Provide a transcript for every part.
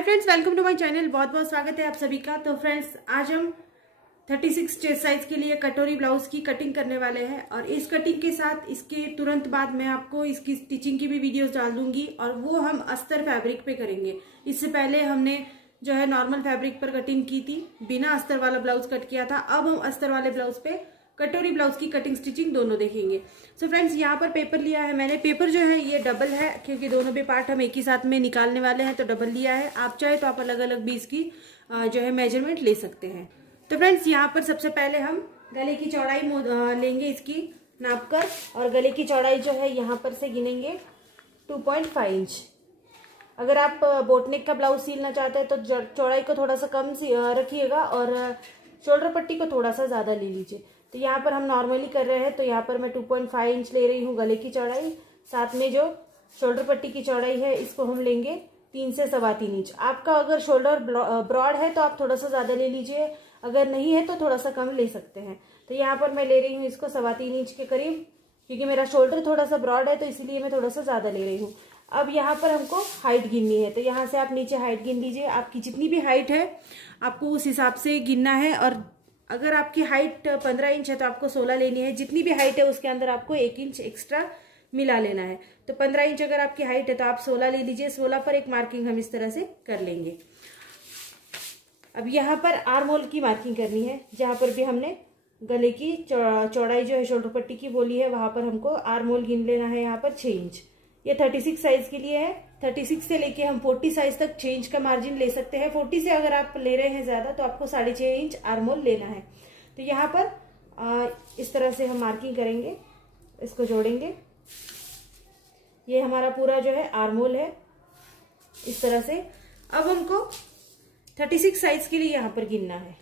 Hi friends, welcome to my channel. बहुत बहुत स्वागत है आप सभी का। तो फ्रेंड्स, आज हम 36 चेस्ट साइज के लिए कटोरी ब्लाउज की कटिंग करने वाले हैं और इस कटिंग के साथ इसके तुरंत बाद मैं आपको इसकी स्टिचिंग की भी वीडियोस डाल दूंगी और वो हम अस्तर फैब्रिक पे करेंगे। इससे पहले हमने जो है नॉर्मल फैब्रिक पर कटिंग की थी, बिना अस्तर वाला ब्लाउज कट किया था। अब हम अस्तर वाले ब्लाउज पे कटोरी ब्लाउज की कटिंग स्टिचिंग दोनों देखेंगे। सो फ्रेंड्स, यहाँ पर पेपर लिया है मैंने। पेपर जो है ये डबल है क्योंकि दोनों भी पार्ट हम एक ही साथ में निकालने वाले हैं, तो डबल लिया है। आप चाहे तो आप अलग अलग भी इसकी जो है मेजरमेंट ले सकते हैं। तो फ्रेंड्स, यहाँ पर सबसे पहले हम गले की चौड़ाई लेंगे इसकी नाप कर, और गले की चौड़ाई जो है यहाँ पर से गिनेंगे 2.5 इंच। अगर आप बोटनेक का ब्लाउज सिलना चाहते हैं तो चौड़ाई को थोड़ा सा कम रखिएगा और शोल्डर पट्टी को थोड़ा सा ज्यादा ले लीजिए। तो यहाँ पर हम नॉर्मली कर रहे हैं, तो यहाँ पर मैं 2.5 इंच ले रही हूँ गले की चौड़ाई। साथ में जो शोल्डर पट्टी की चौड़ाई है इसको हम लेंगे 3 से 3.25 इंच। आपका अगर शोल्डर ब्रॉड है तो आप थोड़ा सा ज्यादा ले लीजिए, अगर नहीं है तो थोड़ा सा कम ले सकते हैं। तो यहाँ पर मैं ले रही हूँ इसको 3.25 इंच के करीब, क्योंकि मेरा शोल्डर थोड़ा सा ब्रॉड है तो इसीलिए मैं थोड़ा सा ज्यादा ले रही हूँ। अब यहाँ पर हमको हाइट गिननी है, तो यहाँ से आप नीचे हाइट गिन लीजिए। आपकी जितनी भी हाइट है आपको उस हिसाब से गिनना है। और अगर आपकी हाइट 15 इंच है तो आपको 16 लेनी है। जितनी भी हाइट है उसके अंदर आपको 1 इंच एक्स्ट्रा मिला लेना है। तो 15 इंच अगर आपकी हाइट है तो आप 16 ले लीजिए। 16 पर एक मार्किंग हम इस तरह से कर लेंगे। अब यहाँ पर आर्म होल की मार्किंग करनी है, जहां पर भी हमने गले की चौड़ाई जो है शोल्डर पट्टी की बोली है, वहां पर हमको आर्म होल गिन लेना है यहाँ पर 6 इंच। ये 36 साइज के लिए है। 36 से लेके हम 40 साइज तक 6 इंच का मार्जिन ले सकते हैं। 40 से अगर आप ले रहे हैं ज्यादा तो आपको 6.5 इंच आर्म होल लेना है। तो यहाँ पर इस तरह से हम मार्किंग करेंगे, इसको जोड़ेंगे। ये हमारा पूरा जो है आर्म होल है इस तरह से। अब हमको 36 साइज के लिए यहाँ पर गिनना है,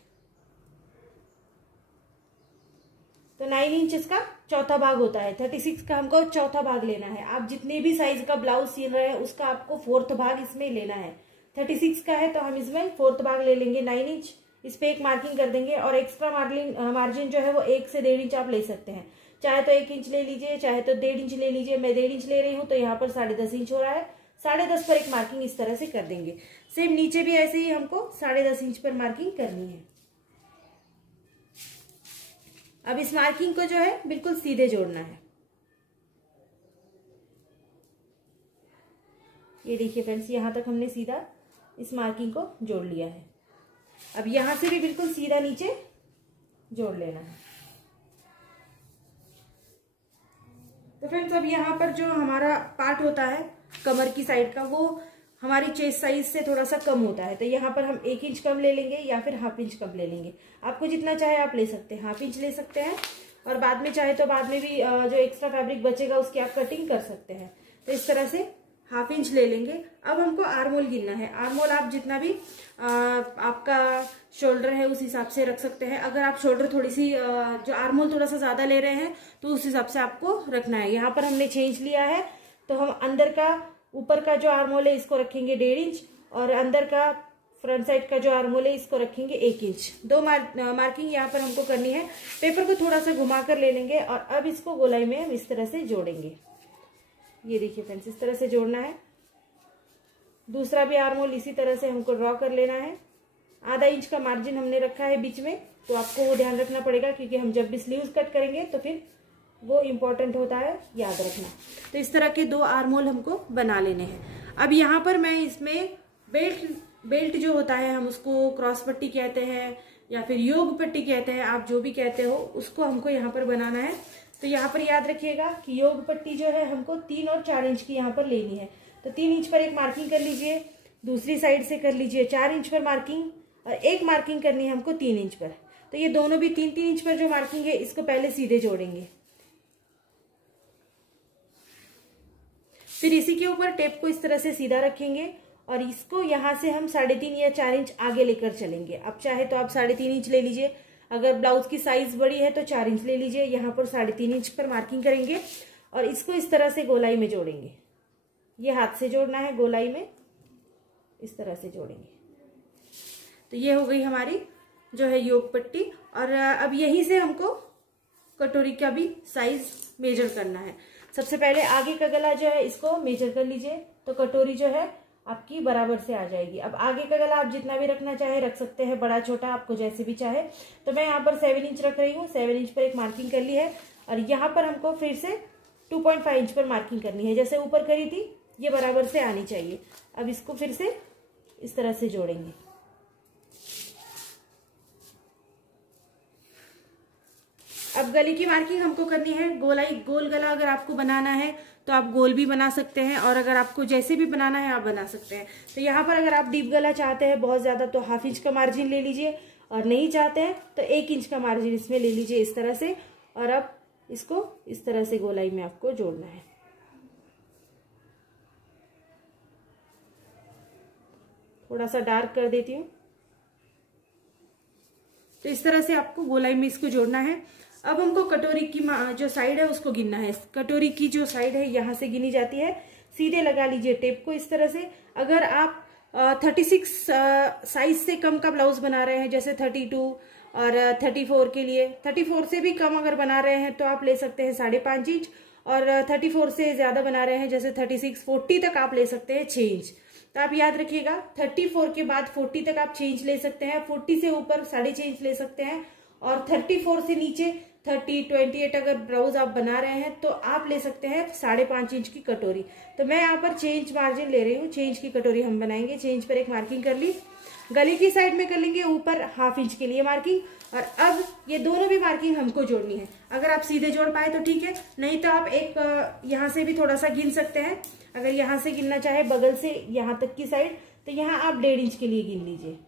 तो 9 इंच इसका चौथा भाग होता है। 36 का हमको चौथा भाग लेना है। आप जितने भी साइज का ब्लाउज सिल रहे हैं उसका आपको 4th भाग इसमें लेना है। 36 का है तो हम इसमें 4th भाग ले लेंगे 9 इंच। इस पे एक मार्किंग कर देंगे और एक्स्ट्रा मार्जिन जो है वो 1 से 1.5 इंच आप ले सकते हैं। चाहे तो 1 इंच ले लीजिए, चाहे तो 1.5 इंच ले लीजिए। मैं 1.5 इंच ले रही हूँ तो यहाँ पर 10.5 इंच हो रहा है। 10.5 पर एक मार्किंग इस तरह से कर देंगे। सेम नीचे भी ऐसे ही हमको 10.5 इंच पर मार्किंग करनी है। अब इस मार्किंग को जो है बिल्कुल सीधे जोड़ना है। ये देखिए फ्रेंड्स, यहां तक हमने सीधा इस मार्किंग को जोड़ लिया है। अब यहां से भी बिल्कुल सीधा नीचे जोड़ लेना है। तो फ्रेंड्स, अब यहाँ पर जो हमारा पार्ट होता है कमर की साइड का, वो हमारी चेस्ट साइज से थोड़ा सा कम होता है। तो यहाँ पर हम 1 इंच कम ले लेंगे या फिर 1/2 इंच कम ले लेंगे। आपको जितना चाहे आप ले सकते हैं। 1/2 इंच ले सकते हैं और बाद में चाहे तो बाद में भी जो एक्स्ट्रा फैब्रिक बचेगा उसकी आप कटिंग कर सकते हैं। तो इस तरह से 1/2 इंच ले लेंगे। अब हमको आर्म होल गिनना है। आर्म होल आप जितना भी आपका शोल्डर है उस हिसाब से रख सकते हैं। अगर आप शोल्डर थोड़ी सी जो आर्म होल थोड़ा सा ज्यादा ले रहे हैं तो उस हिसाब से आपको रखना है। यहाँ पर हमने 6 इंच लिया है, तो हम अंदर का ऊपर का जो आर्म होल है इसको रखेंगे 1.5 इंच और अंदर का फ्रंट साइड का जो आर्म होल है इसको रखेंगे 1 इंच। 2 मार्किंग यहाँ पर हमको करनी है। पेपर को थोड़ा सा घुमा कर ले लेंगे और अब इसको गोलाई में हम इस तरह से जोड़ेंगे। ये देखिए फ्रेंड्स, इस तरह से जोड़ना है। दूसरा भी आर्म होल इसी तरह से हमको ड्रॉ कर लेना है। 0.5 इंच का मार्जिन हमने रखा है बीच में, तो आपको वो ध्यान रखना पड़ेगा क्योंकि हम जब भी स्लीव्स कट करेंगे तो फिर वो इम्पोर्टेंट होता है, याद रखना। तो इस तरह के 2 आर्म होल हमको बना लेने हैं। अब यहाँ पर मैं इसमें बेल्ट जो होता है, हम उसको क्रॉस पट्टी कहते हैं या फिर योग पट्टी कहते हैं, आप जो भी कहते हो, उसको हमको यहाँ पर बनाना है। तो यहाँ पर याद रखिएगा कि योग पट्टी जो है हमको 3 और 4 इंच की यहाँ पर लेनी है। तो 3 इंच पर एक मार्किंग कर लीजिए, दूसरी साइड से कर लीजिए 4 इंच पर मार्किंग और एक मार्किंग करनी है हमको 3 इंच पर। तो ये दोनों भी 3-3 इंच पर जो मार्किंग है इसको पहले सीधे जोड़ेंगे। फिर इसी के ऊपर टेप को इस तरह से सीधा रखेंगे और इसको यहाँ से हम 3.5 या 4 इंच आगे लेकर चलेंगे। अब चाहे तो आप 3.5 इंच ले लीजिए, अगर ब्लाउज की साइज बड़ी है तो 4 इंच ले लीजिए। यहाँ पर 3.5 इंच पर मार्किंग करेंगे और इसको इस तरह से गोलाई में जोड़ेंगे। ये हाथ से जोड़ना है, गोलाई में इस तरह से जोड़ेंगे। तो ये हो गई हमारी जो है योग पट्टी। और अब यहीं से हमको कटोरी का भी साइज मेजर करना है। सबसे पहले आगे का गला जो है इसको मेजर कर लीजिए। तो कटोरी जो है आपकी बराबर से आ जाएगी। अब आगे का गला आप जितना भी रखना चाहे रख सकते हैं, बड़ा छोटा आपको जैसे भी चाहे। तो मैं यहाँ पर 7 इंच रख रही हूँ। 7 इंच पर एक मार्किंग कर ली है और यहाँ पर हमको फिर से 2.5 इंच पर मार्किंग करनी है। जैसे ऊपर करी थी ये बराबर से आनी चाहिए। अब इसको फिर से इस तरह से जोड़ेंगे। अब गले की मार्किंग हमको करनी है गोलाई, गोल गला अगर आपको बनाना है तो आप गोल भी बना सकते हैं, और अगर आपको जैसे भी बनाना है आप बना सकते हैं। तो यहाँ पर अगर आप डीप गला चाहते हैं बहुत ज्यादा तो 1/2 इंच का मार्जिन ले लीजिए, और नहीं चाहते हैं तो 1 इंच का मार्जिन इसमें ले लीजिए इस तरह से। और अब इसको इस तरह से गोलाई में आपको जोड़ना है। थोड़ा सा डार्क कर देती हूँ। तो इस तरह से आपको गोलाई में इसको जोड़ना है। अब हमको कटोरी की जो साइड है उसको गिनना है। कटोरी की जो साइड है यहाँ से गिनी जाती है। सीधे लगा लीजिए टेप को इस तरह से। अगर आप 36 साइज से कम का ब्लाउज बना रहे हैं, जैसे 32 और 34 के लिए, 34 से भी कम अगर बना रहे हैं तो आप ले सकते हैं 5.5 इंच, और 34 से ज्यादा बना रहे हैं जैसे 36, 40 तक आप ले सकते हैं 6 इंच। तो आप याद रखिएगा 34 के बाद 40 तक आप 6 इंच ले सकते हैं, 40 से ऊपर 6.5 इंच ले सकते हैं, और 34 से नीचे 30, 28 अगर ब्लाउज आप बना रहे हैं तो आप ले सकते हैं 5.5 इंच की कटोरी। तो मैं यहाँ पर 6 इंच मार्जिन ले रही हूँ। 6 इंच की कटोरी हम बनाएंगे। 6 इंच पर एक मार्किंग कर ली। गले की साइड में कर लेंगे ऊपर 1/2 इंच के लिए मार्किंग। और अब ये दोनों भी मार्किंग हमको जोड़नी है। अगर आप सीधे जोड़ पाए तो ठीक है, नहीं तो आप एक यहाँ से भी थोड़ा सा गिन सकते हैं। अगर यहाँ से गिनना चाहे बगल से यहाँ तक की साइड, तो यहाँ आप 1.5 इंच के लिए गिन लीजिए।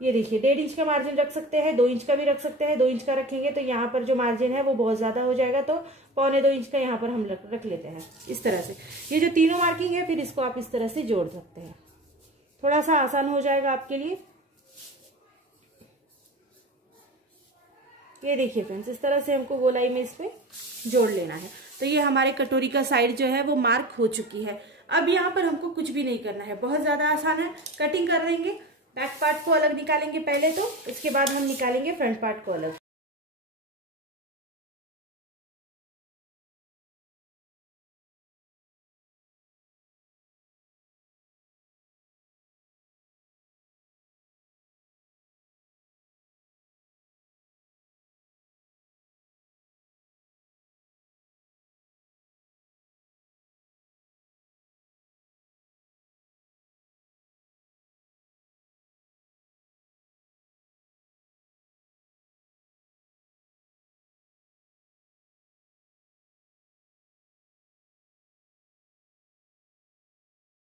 ये देखिए 1.5 इंच का मार्जिन रख सकते हैं, 2 इंच का भी रख सकते हैं। 2 इंच का रखेंगे तो यहाँ पर जो मार्जिन है वो बहुत ज्यादा हो जाएगा, तो 1.25 इंच का यहाँ पर हम रख लेते हैं इस तरह से। ये जो तीनों मार्किंग है फिर इसको आप इस तरह से जोड़ सकते हैं, थोड़ा सा आसान हो जाएगा आपके लिए। ये देखिए फ्रेंड्स, इस तरह से हमको गोलाई में इस पे जोड़ लेना है। तो ये हमारे कटोरी का साइड जो है वो मार्क हो चुकी है। अब यहाँ पर हमको कुछ भी नहीं करना है, बहुत ज्यादा आसान है। कटिंग कर देंगे, बैक पार्ट को अलग निकालेंगे पहले, तो इसके बाद हम निकालेंगे फ्रंट पार्ट को अलग।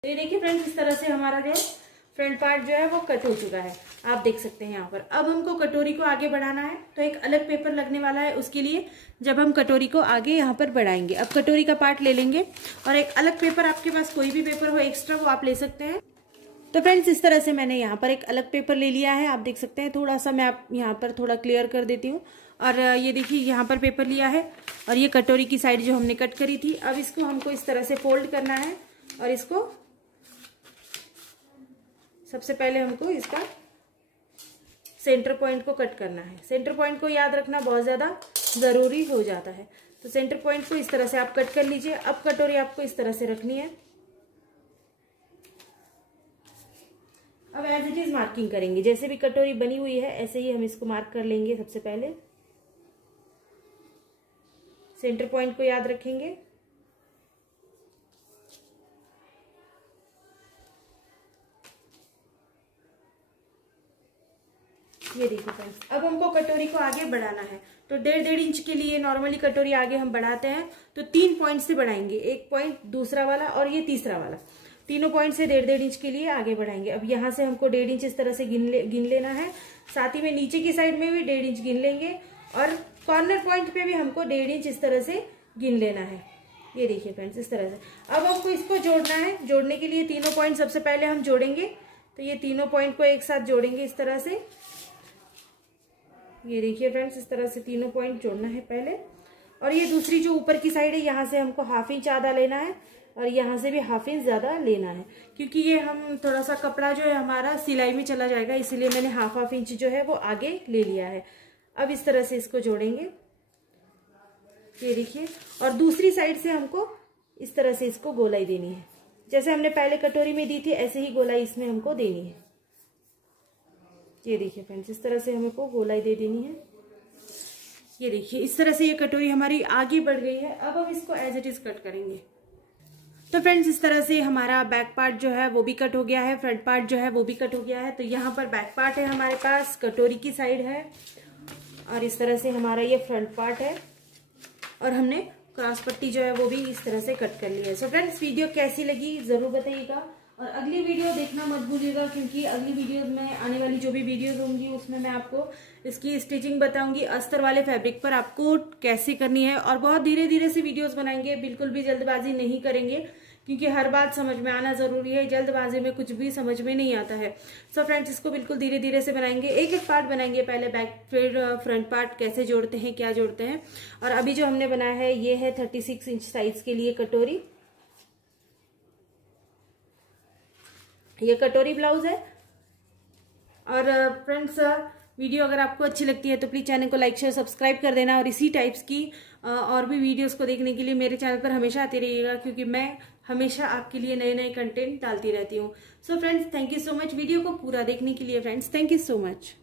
तो ये देखिए फ्रेंड्स, इस तरह से हमारा जो फ्रंट पार्ट जो है वो कट हो चुका है, आप देख सकते हैं यहाँ पर। अब हमको कटोरी को आगे बढ़ाना है, तो एक अलग पेपर लगने वाला है उसके लिए, जब हम कटोरी को आगे यहाँ पर बढ़ाएंगे। अब कटोरी का पार्ट ले लेंगे और एक अलग पेपर, आपके पास कोई भी पेपर हो एक्स्ट्रा वो आप ले सकते हैं। तो फ्रेंड्स, इस तरह से मैंने यहाँ पर एक अलग पेपर ले लिया है, आप देख सकते हैं। थोड़ा सा मैं आप यहाँ पर थोड़ा क्लियर कर देती हूँ। और ये देखिए यहाँ पर पेपर लिया है, और ये कटोरी की साइड जो हमने कट करी थी। अब इसको हमको इस तरह से फोल्ड करना है, और इसको सबसे पहले हमको इसका सेंटर पॉइंट को कट करना है। सेंटर पॉइंट को याद रखना बहुत ज़्यादा ज़रूरी हो जाता है। तो सेंटर पॉइंट को इस तरह से आप कट कर लीजिए। अब कटोरी आपको इस तरह से रखनी है। अब एज इट इज मार्किंग करेंगे, जैसे भी कटोरी बनी हुई है ऐसे ही हम इसको मार्क कर लेंगे। सबसे पहले सेंटर पॉइंट को याद रखेंगे। ये देखिए फ्रेंड्स, अब हमको कटोरी को आगे बढ़ाना है। तो 1.5 इंच के लिए नॉर्मली कटोरी आगे हम बढ़ाते हैं तो 3 पॉइंट से बढ़ाएंगे, एक पॉइंट, दूसरा वाला और ये तीसरा वाला। तीनों पॉइंट से 1.5 इंच के लिए आगे बढ़ाएंगे। अब यहाँ से हमको 1.5 इंच इस तरह से गिन लेना है। साथ ही में नीचे की साइड में भी 1.5 इंच गिन लेंगे, और कॉर्नर पॉइंट पे भी हमको 1.5 इंच इस तरह से गिन लेना है। ये देखिए फ्रेंड्स, इस तरह से। अब हमको इसको जोड़ना है। जोड़ने के लिए तीनों पॉइंट सबसे पहले हम जोड़ेंगे। तो ये तीनों पॉइंट को एक साथ जोड़ेंगे इस तरह से। ये देखिए फ्रेंड्स, इस तरह से तीनों पॉइंट जोड़ना है पहले। और ये दूसरी जो ऊपर की साइड है, यहाँ से हमको 1/2 इंच आधा लेना है, और यहाँ से भी 1/2 इंच ज्यादा लेना है, क्योंकि ये हम थोड़ा सा कपड़ा जो है हमारा सिलाई में चला जाएगा, इसीलिए मैंने 1/2 इंच जो है वो आगे ले लिया है। अब इस तरह से इसको जोड़ेंगे। ये देखिए, और दूसरी साइड से हमको इस तरह से इसको गोलाई देनी है। जैसे हमने पहले कटोरी में दी थी ऐसे ही गोलाई इसमें हमको देनी है। ये देखिए फ्रेंड्स, इस तरह से हमको गोलाई दे देनी है। ये देखिए इस तरह से ये कटोरी हमारी आगे बढ़ गई है। अब हम इसको एज इट इज कट करेंगे। तो फ्रेंड्स इस तरह से हमारा बैक पार्ट जो है वो भी कट हो गया है, फ्रंट पार्ट जो है वो भी कट हो गया है। तो यहाँ पर बैक पार्ट है हमारे पास, कटोरी की साइड है, और इस तरह से हमारा ये फ्रंट पार्ट है, और हमने क्रॉस पट्टी जो है वो भी इस तरह से कट कर ली है। सो फ्रेंड्स वीडियो कैसी लगी जरूर बताइएगा, और अगली वीडियो देखना मत भूलिएगा, क्योंकि अगली वीडियो में आने वाली जो भी वीडियोस होंगी उसमें मैं आपको इसकी स्टिचिंग बताऊंगी, अस्तर वाले फैब्रिक पर आपको कैसे करनी है। और बहुत धीरे धीरे से वीडियोस बनाएंगे, बिल्कुल भी जल्दबाजी नहीं करेंगे, क्योंकि हर बात समझ में आना जरूरी है। जल्दबाजी में कुछ भी समझ में नहीं आता है। सो फ्रेंड्स इसको बिल्कुल धीरे धीरे से बनाएंगे, एक एक पार्ट बनाएंगे, पहले बैक फिर फ्रंट पार्ट कैसे जोड़ते हैं, क्या जोड़ते हैं। और अभी जो हमने बनाया है ये है 36 इंच साइज के लिए कटोरी। ये कटोरी ब्लाउज है। और फ्रेंड्स वीडियो अगर आपको अच्छी लगती है तो प्लीज चैनल को लाइक शेयर सब्सक्राइब कर देना, और इसी टाइप्स की और भी वीडियोस को देखने के लिए मेरे चैनल पर हमेशा आते रहिएगा, क्योंकि मैं हमेशा आपके लिए नए नए कंटेंट डालती रहती हूँ। So friends thank you so much video को पूरा देखने के लिए। Friends thank you so much.